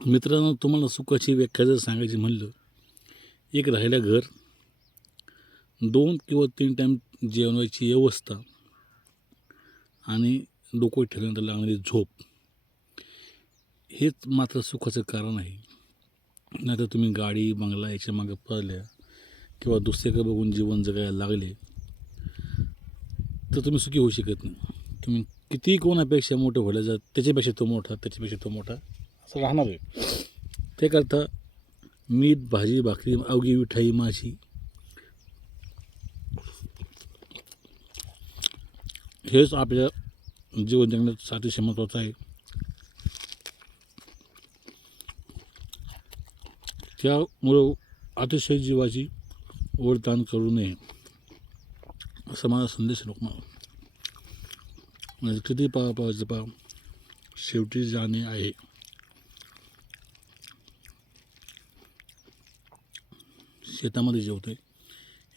मित्रांनो, तुम्हाला सुखाची व्याख्या जर सांगायची म्हणलं, एक राहिलं घर, 2 किंवा 3 टाईम जेवणाची व्यवस्था आणि डोकं ठेवल्यानंतर लागणारी झोप, हेच मात्र सुखाचं कारण आहे. नाहीतर तुम्ही गाडी बंगला याच्या मागं पळल्या किंवा दुसऱ्याकडे बघून जीवन जगायला लागले तर तुम्ही सुखी होऊ शकत नाही. तुम्ही कितीही कोणापेक्षा मोठं व्हायला जा, त्याच्यापेक्षा तो मोठा, त्याच्यापेक्षा तो मोठा असं राहणार आहे. ते करता मीठ भाजी भाकरी अवघी विठाई माझी, हेच आपल्या जीवन जगण्यासाठी महत्त्वाचं आहे. त्यामुळं अतिशय जीवाची ओढताण करू नये असा माझा संदेश लोकांना. म्हणजे किती पाहायचं पहा, शेवटी जाणे आहे. शेतामध्ये जेवतोय,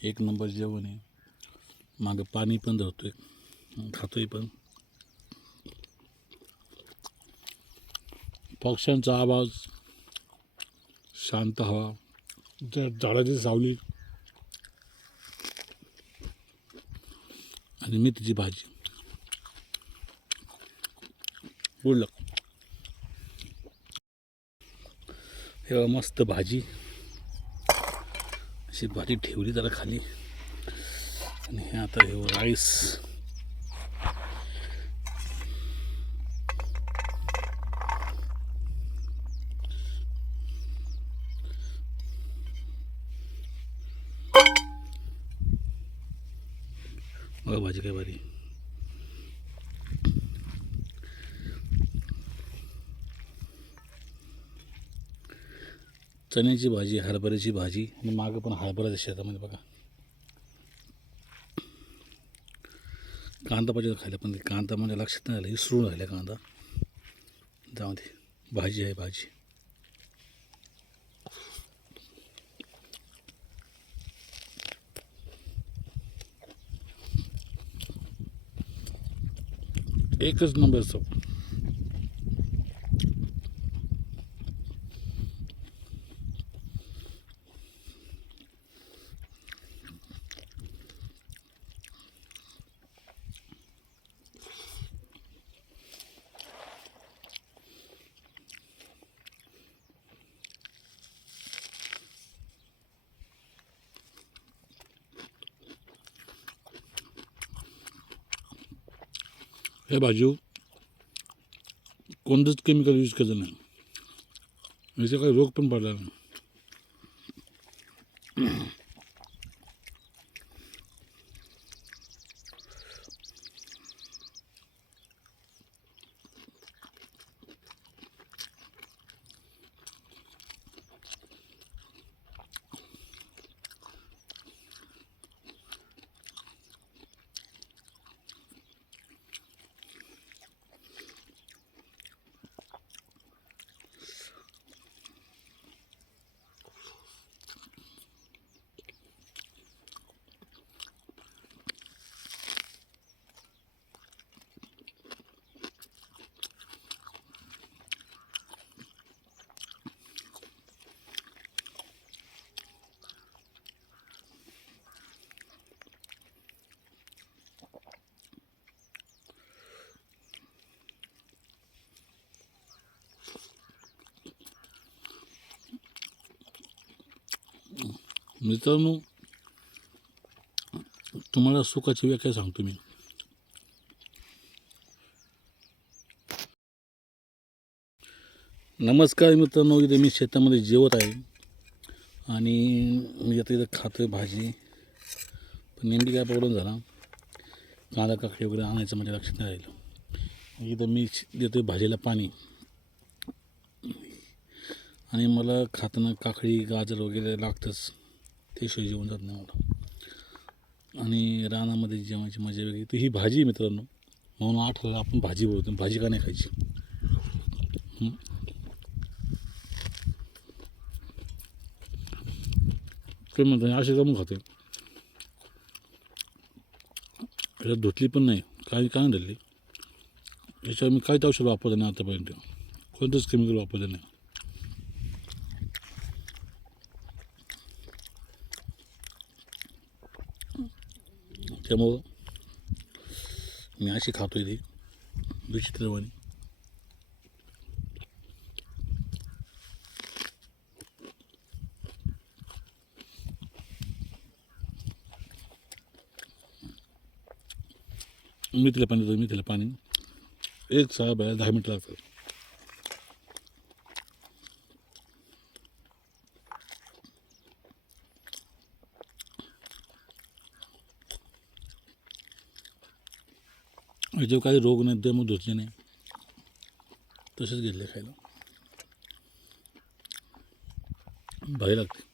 एक नंबर जेवण आहे. मागं पाणी पण धरतोय, खातोय पण. पक्ष्यांचा आवाज, शांत हवा, त्या झाडाची सावली आणि मेथीची भाजी बोललं. हे मस्त भाजी, अशी भाजी ठेवली जरा खाली. आणि हे आता हे राईस, बघा भाजी काय भारी. चण्याची भाजी, हरभऱ्याची भाजी आणि मागं पण हरभऱ्याच्या शेतामध्ये बघा कांदा पाहिजे खायला, पण कांदा म्हणजे लक्षात नाही आलं, विसरून राहिला कांदा. जाऊ दे, भाजी आहे भाजी. एकच नंबर चव. हे भाजी कोणतंच केमिकल यूज केलं नाही, याचा काही रोग पण पडला नाही. मित्रांनो, तुम्हाला सुखाची व्याख्या सांगतो मी. नमस्कार मित्रांनो, इथे मी शेतामध्ये जेवत आहे आणि मी आता इथं खातो आहे भाजी. पण नेमकी काय प्रॉब्लेम झाला, कांदा काकडी वगैरे आणायचं म्हणजे लक्षात नाही राहिलं. इथं मी देतो आहे भाजीला पाणी, आणि मला खाताना काकडी गाजर वगैरे लागतंच, त्याशिवाय जेवण जात नाही मला. आणि रानामध्ये जेवणाची मजा वेगळी. तर ही भाजी मित्रांनो, म्हणून आठवलं आपण भाजी बोलतो, भाजी का नाही खायची. ते म्हणतात असे जमून खाते, याच्यात धुतली पण नाही, काही काय नाही धरली. याच्यावर मी काहीच औषध वापरलं नाही आतापर्यंत, कोणतंच केमिकल वापरलं नाही. त्यामुळं मी अशी खातो आहे ती विचित्रवाणी. मेथीला पाणी देतो. मेथीला पाणी एक 10 मिनटं लागतात. याच्यावर काही रोग नाही, त्यामुळे धुतले नाही, तसेच घेतले खायला. भारी लागते.